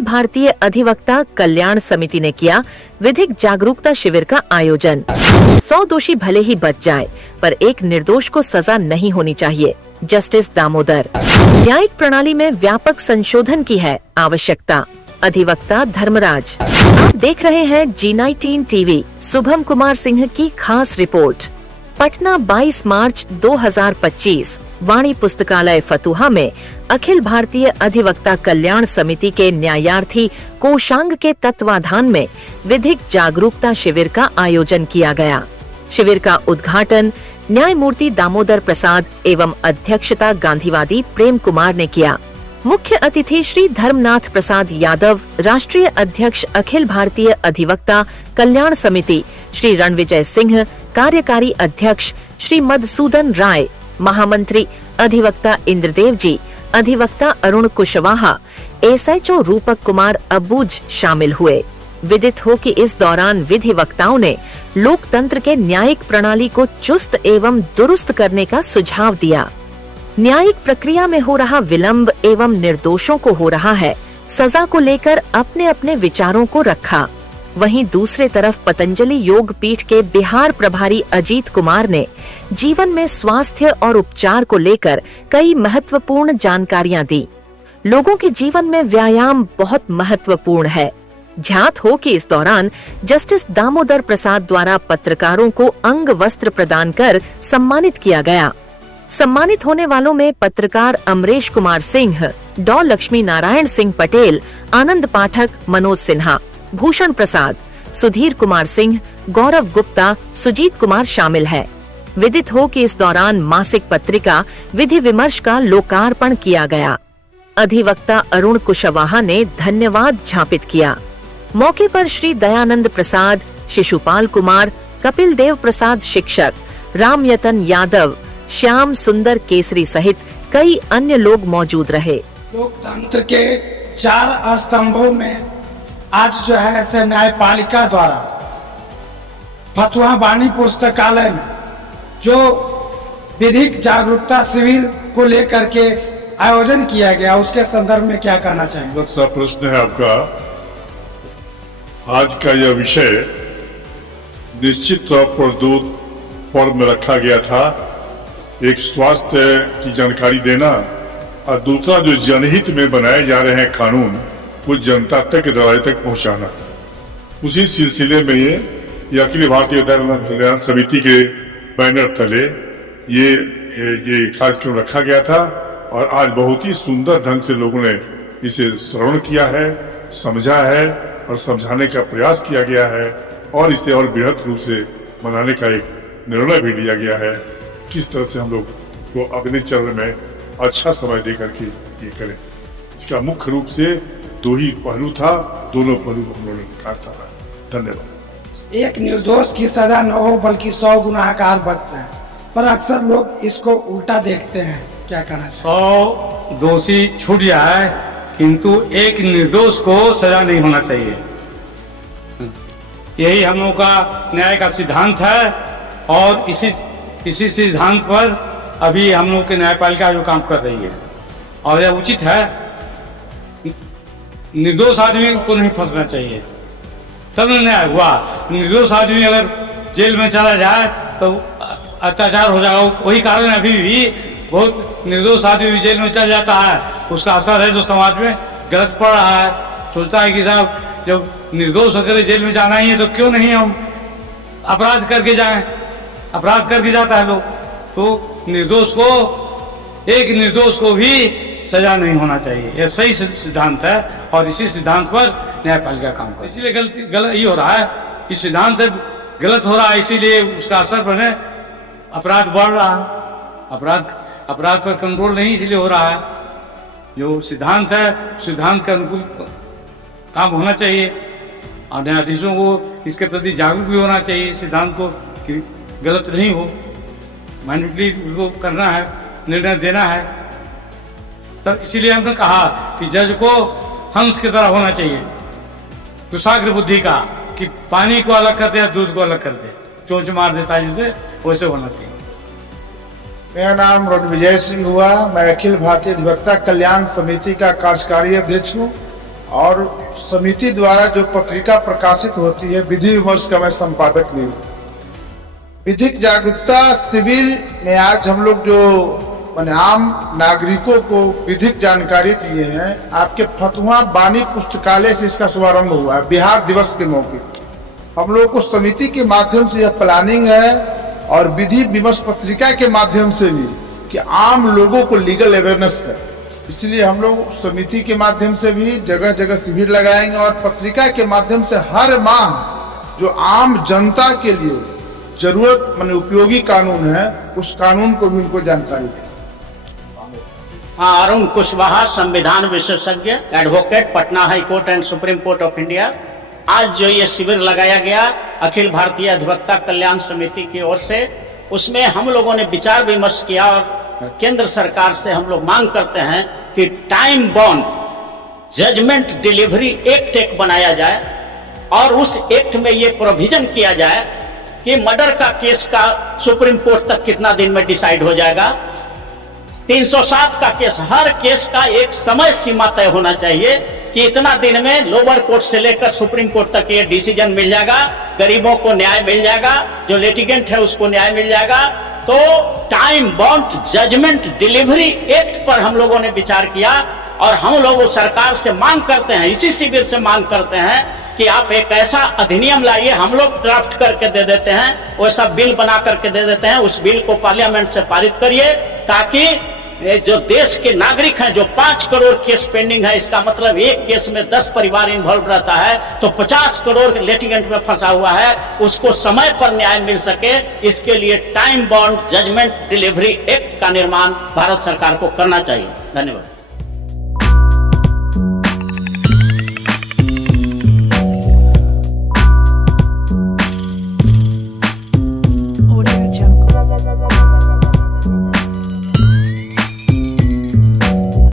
अखिल भारतीय अधिवक्ता कल्याण समिति ने किया विधिक जागरूकता शिविर का आयोजन। 100 दोषी भले ही बच जाए, पर एक निर्दोष को सजा नहीं होनी चाहिए। जस्टिस दामोदर। न्यायिक प्रणाली में व्यापक संशोधन की है आवश्यकता। अधिवक्ता धर्मराज। आप देख रहे हैं G19 टीवी। शुभम कुमार सिंह की खास रिपोर्ट। पटना 22 मार्च 2025 वाणी पुस्तकालय फतुहा में अखिल भारतीय अधिवक्ता कल्याण समिति के न्यायार्थी कोषांग के तत्वाधान में विधिक जागरूकता शिविर का आयोजन किया गया। शिविर का उद्घाटन न्यायमूर्ति दामोदर प्रसाद एवं अध्यक्षता गांधीवादी प्रेम कुमार ने किया। मुख्य अतिथि श्री धर्मनाथ प्रसाद यादव, राष्ट्रीय अध्यक्ष अखिल भारतीय अधिवक्ता कल्याण समिति श्री रणविजय सिंह, कार्यकारी अध्यक्ष श्री मधुसूदन राय, महामंत्री अधिवक्ता इंद्रदेव जी, अधिवक्ता अरुण कुशवाहा, एसएचओ रूपक कुमार अब्बूज शामिल हुए। विदित हो कि इस दौरान विधि वक्ताओं ने लोकतंत्र के न्यायिक प्रणाली को चुस्त एवं दुरुस्त करने का सुझाव दिया। न्यायिक प्रक्रिया में हो रहा विलंब एवं निर्दोषों को हो रहा है सजा को लेकर अपने अपने विचारों को रखा। वहीं दूसरे तरफ पतंजलि योग पीठ के बिहार प्रभारी अजीत कुमार ने जीवन में स्वास्थ्य और उपचार को लेकर कई महत्वपूर्ण जानकारियां दी। लोगों के जीवन में व्यायाम बहुत महत्वपूर्ण है। ध्यात हो कि इस दौरान जस्टिस दामोदर प्रसाद द्वारा पत्रकारों को अंग वस्त्र प्रदान कर सम्मानित किया गया। सम्मानित होने वालों में पत्रकार अमरेश कुमार सिंह, डॉ लक्ष्मी नारायण सिंह पटेल, आनंद पाठक, मनोज सिन्हा, भूषण प्रसाद, सुधीर कुमार सिंह, गौरव गुप्ता, सुजीत कुमार शामिल है। विदित हो कि इस दौरान मासिक पत्रिका विधि विमर्श का लोकार्पण किया गया। अधिवक्ता अरुण कुशवाहा ने धन्यवाद ज्ञापित किया। मौके पर श्री दयानंद प्रसाद, शिशुपाल कुमार, कपिल देव प्रसाद शिक्षक, रामयतन यादव, श्याम सुंदर केसरी सहित कई अन्य लोग मौजूद रहे। लोकतंत्र के 4 स्तंभों में आज जो है ऐसे न्यायपालिका द्वारा फतुहा वाणी पुस्तकालय में जो विधिक जागरूकता शिविर को लेकर के आयोजन किया गया, उसके संदर्भ में क्या कहना चाहेंगे? सा प्रश्न है आपका। आज का यह विषय निश्चित तौर पर 2 फॉर्म में रखा गया था। एक स्वास्थ्य की जानकारी देना और दूसरा जो जनहित में बनाए जा रहे हैं कानून, वो जनता तक, राज्य तक पहुंचाना। उसी सिलसिले में ये अखिल भारतीय कल्याण समिति के बैनर तले ये कार्यक्रम रखा गया था और आज बहुत ही सुंदर ढंग से लोगों ने इसे श्रवण किया है, समझा है और समझाने का प्रयास किया गया है और इसे और बृहद रूप से मनाने का एक निर्णय भी लिया गया है। किस तरह से हम लोग को अगले चरण में अच्छा समय दे करके ये करें। इसका मुख्य रूप से 2 ही पहलू था, दोनों पहलू हम लोगों ने कहा था। धन्यवाद। एक निर्दोष की सजा न हो बल्कि 100 गुनाहगार बच जाए, पर अक्सर लोग इसको उल्टा देखते हैं। क्या कहना चाहिए? 100 दोषी छूट जाए किंतु एक निर्दोष को सजा नहीं होना चाहिए। यही हम लोगों का न्याय का सिद्धांत है और इसी सिद्धांत पर अभी हम लोग के न्यायपालिका जो काम कर रही है और यह उचित है। निर्दोष आदमी को नहीं फंसना चाहिए, तब न्याय हुआ। निर्दोष आदमी अगर जेल में चला जाए तो अत्याचार हो जाएगा। वही कारण अभी भी बहुत निर्दोष आदमी जेल में चल जाता है, उसका असर है जो समाज में गलत पड़ रहा है। सोचता है कि साहब जब निर्दोष होकर जेल में जाना ही है तो क्यों नहीं हम अपराध करके जाएं। अपराध करके जाता है लोग, तो एक निर्दोष को भी सजा नहीं होना चाहिए। यह सही सिद्धांत है और इसी सिद्धांत पर न्यायपालिका काम कर। इसीलिए गलत ये हो रहा है, इस सिद्धांत से गलत हो रहा है, इसीलिए उसका असर बने अपराध बढ़ रहा है। अपराध पर कंट्रोल नहीं इसलिए हो रहा है। जो सिद्धांत है, सिद्धांत के अनुकूल काम होना चाहिए और न्यायाधीशों को इसके प्रति जागरूक भी होना चाहिए। सिद्धांत को कि गलत नहीं हो, माइंडली उसको करना है, निर्णय देना है। तो इसीलिए हमने कहा कि जज को हंस की तरह होना चाहिए, कुशाग्र बुद्धि का, कि पानी को अलग कर दे या दूध को अलग कर दे, चोंच मार देता है जिसे, वैसे होना चाहिए। मेरा नाम रणविजय सिंह हुआ। मैं अखिल भारतीय अधिवक्ता कल्याण समिति का कार्यकारी अध्यक्ष हूँ और समिति द्वारा जो पत्रिका प्रकाशित होती है विधि विमर्श का मैं संपादक भी हूँ। विधिक जागरूकता शिविर में आज हम लोग जो माने आम नागरिकों को विधिक जानकारी दिए हैं, आपके फतुहा बानी पुस्तकालय से इसका शुभारंभ हुआ है बिहार दिवस के मौके पर। हम लोग को समिति के माध्यम से यह प्लानिंग है और विधि विमर्श पत्रिका के माध्यम से भी कि आम लोगों को लीगल अवेयरनेस कर, इसलिए हम लोग समिति के माध्यम से भी जगह जगह शिविर लगाएंगे और पत्रिका के माध्यम से हर माह जो आम जनता के लिए जरूरत माने उपयोगी कानून है उस कानून को भी उनको जानकारी दें। अरुण कुशवाहा, संविधान विशेषज्ञ, advocate, Patna high court and supreme court of India. आज जो ये शिविर लगाया गया अखिल भारतीय अधिवक्ता कल्याण समिति की ओर से, उसमें हम लोगों ने विचार विमर्श किया और केंद्र सरकार से हम लोग मांग करते हैं कि time bound judgement delivery act एक बनाया जाए और उस एक्ट में ये प्रोविजन किया जाए कि मर्डर का केस का सुप्रीम कोर्ट तक कितना दिन में डिसाइड हो जाएगा। 307 का केस, हर केस का एक समय सीमा तय होना चाहिए कि इतना दिन में लोअर कोर्ट से लेकर सुप्रीम कोर्ट तक ये डिसीजन मिल जाएगा, गरीबों को न्याय मिल जाएगा, जो लिटिगेंट है उसको न्याय मिल जाएगा। तो time bound judgement delivery act पर हम लोगों ने विचार किया और हम लोग सरकार से मांग करते हैं, इसी शिविर से मांग करते हैं कि आप एक ऐसा अधिनियम लाइए, हम लोग ड्राफ्ट करके दे देते हैं, वैसा बिल बना करके दे देते हैं, उस बिल को पार्लियामेंट से पारित करिए ताकि जो देश के नागरिक हैं, जो 5 करोड़ केस पेंडिंग है, इसका मतलब एक केस में 10 परिवार इन्वॉल्व रहता है तो 50 करोड़ लिटिगेंट में फंसा हुआ है, उसको समय पर न्याय मिल सके। इसके लिए time bound judgement delivery act का निर्माण भारत सरकार को करना चाहिए। धन्यवाद।